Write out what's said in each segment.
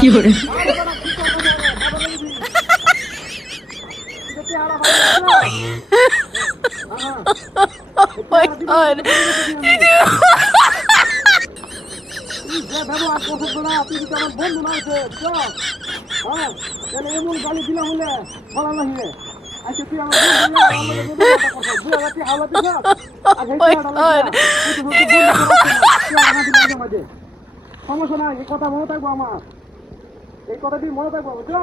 কি করে my god এমন গালি দিলাম হলে ফলা লাগিয়ে আচ্ছা তুই আমার সমস্যা নাই এই কথা মনে থাকবো আমার এই কথাটি মনে থাকবো বুঝছো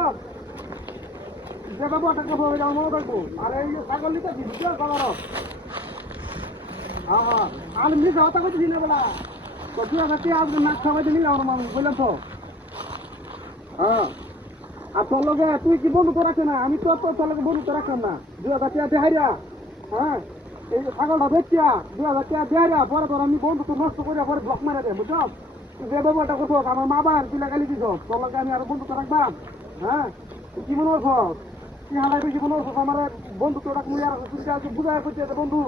যে বাবু টাকা পাবে আমার মনে থাকবো আর এই ছাগল নিতে বুঝছো বাবার হ্যাঁ হ্যাঁ আমি নিজে হতা করতেছি না বেলা তো 2000 টাকা নাক খাওয়াইতে নিলাম আমার মানুষ বললাম তো হ্যাঁ আর তোর লগে তুই কি বন্ধুত্ব রাখে না আমি তো তোর লগে বন্ধুত্ব রাখলাম না 2000 টাকা দেহাইরা হ্যাঁ এই ছাগলটা বেচিয়া 2000 টাকা দেহাইরা পরে তোর আমি বন্ধুত্ব নষ্ট করে পরে ব্লক মারা দেয় বুঝছ যে ব্যবহারটা করছো আমার মা বাবার তুই গালি দিছ তোর লগে আমি আরো বন্ধুত্ব রাখবাম হ্যাঁ কি মনে করছ তুই হালাই বেশি মনে করছ আমার বন্ধুত্ব রাখবো আর বুঝাই করছে বন্ধু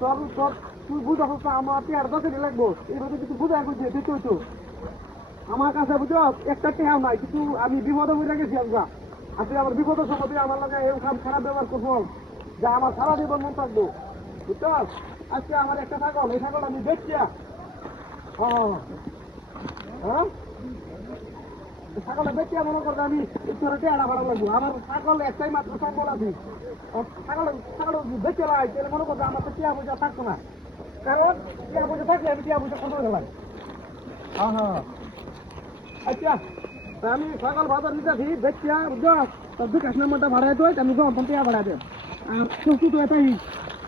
তোর তোর তুই বুঝাস না আমার টিয়ার 10 দিন লাগবো এইভাবে কিছু বুঝাই করছে দেখতে হইতো আমার কাছে বুঝো একটা টেহাও নাই কিন্তু আমি বিপদে হয়ে গেছি আমরা আসলে আমার বিপদের সময় আমার লাগে এই খারাপ ব্যবহার করবো যা আমার সারা জীবন মন থাকবো বুঝছো আজকে আমার একটা ছাগল এই ছাগল আমি দেখছি হ্যাঁ ছাগলে বেচিয়া মনে করবে আমি তোরা টেহাটা ভাড়া লাগবো আমার ছাগল একটাই মাত্র সম্বল আছে ছাগল ছাগল বেচে লাই তাহলে মনে করবে আমার তো টিয়া পয়সা থাকতো না কারণ টিয়া পয়সা থাকলে আমি টিয়া পয়সা খরচ গেলাম হ্যাঁ হ্যাঁ আচ্ছা আমি সকাল বাজার নিতেছি বেচিয়া বুঝছো তোর 2 নম্বরটা ভাড়ায় তো আমি যখন টিয়া ভাড়া দেব আর সুস্থ তো এটাই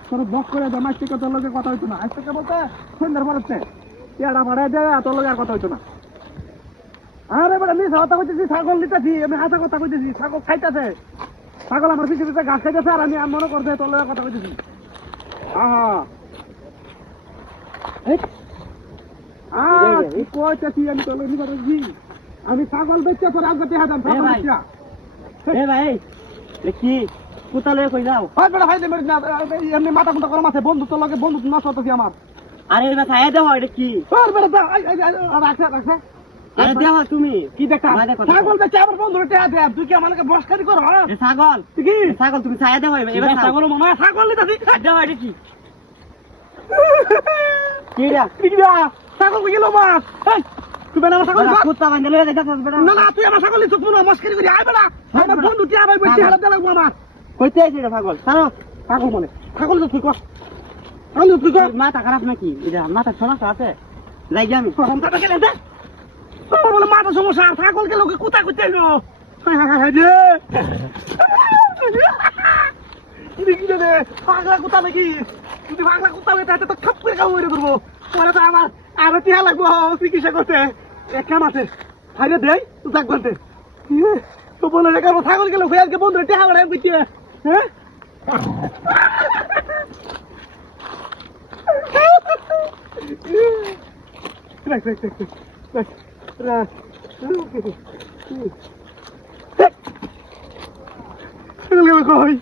তোর বক করে দেয় মাস থেকে তোর লোকের কথা হইতো না আজ থেকে বলতে সন্ধ্যার পর হচ্ছে টিয়াটা ভাড়ায় দেয় তোর লোকের আর কথা হইতো না আরে বেটা মিস কথা কইতেছি ছাগল নিতেছি আমি হাসা কথা কইতেছি ছাগল খাইতেছে ছাগল আমার পিছিয়ে পিছিয়ে ঘাস খাইতেছে আর আমি মনে করতে তোর লোকের কথা কইতেছি হ্যাঁ কইতেছি আমি তোর লোক নিবার আমি ছাগল বেচতে তোর আজকে টেহা দাম ছাগল বেচা এ ভাই কি কোথালে কই যাও ভাই বড় ভাই দেমের না এমনি মাথা মুটা গরম আছে বন্ধু তোর লগে বন্ধু নষ্ট হতেছি আমার আরে এটা খাইয়া দাও এটা কি তোর বড় দাও রাখছে রাখছে আরে দেও তুমি কি দেখা ছাগল বেচে আমার বন্ধু টেহা দে তুই কি আমাকে বসকারি কর এ ছাগল তুই কি ছাগল তুমি খাইয়া দাও এবার ছাগল মনে ছাগল নিতাছি দাও এটা কি কি রে ছাগল কই গেল মাছ তুই বেলা আমার ছাগল কুত্তা বান্ধে লয়ে যাইতাছ বেটা না না তুই আমার ছাগল নিছিস মনে মস্কারি করি আয় বেলা আমার বন্ধু টিয়া ভাই বেচে হালা দে লাগবো আমার কইতে আইছে এটা ছাগল ছাড়ো ছাগল বলে ছাগল তো তুই কর ছাগল তুই কর মাথা খারাপ নাকি এটা মাথা সমস্যা আছে যাই আমি মাথা গেলে দে তোর বলে মাথা সমস্যা ছাগল কে লোকে কোথা কইতে এলো রে কি রে পাগলা কোথা নাকি তুই পাগলা কোথা হইতে তো খাপ করে কাউ মেরে ধরবো পরে তো আমার আরো টিয়া লাগবো চিকিৎসা করতে কাম আছে হাইরে দেই তুই থাক বলতে তো বলে রে কারো ছাগল গেল হইয়াকে বন্ধু টিয়া বাড়াই বুঝতে হ্যাঁ রাখ রাখ রাখ রাখ রাখ কই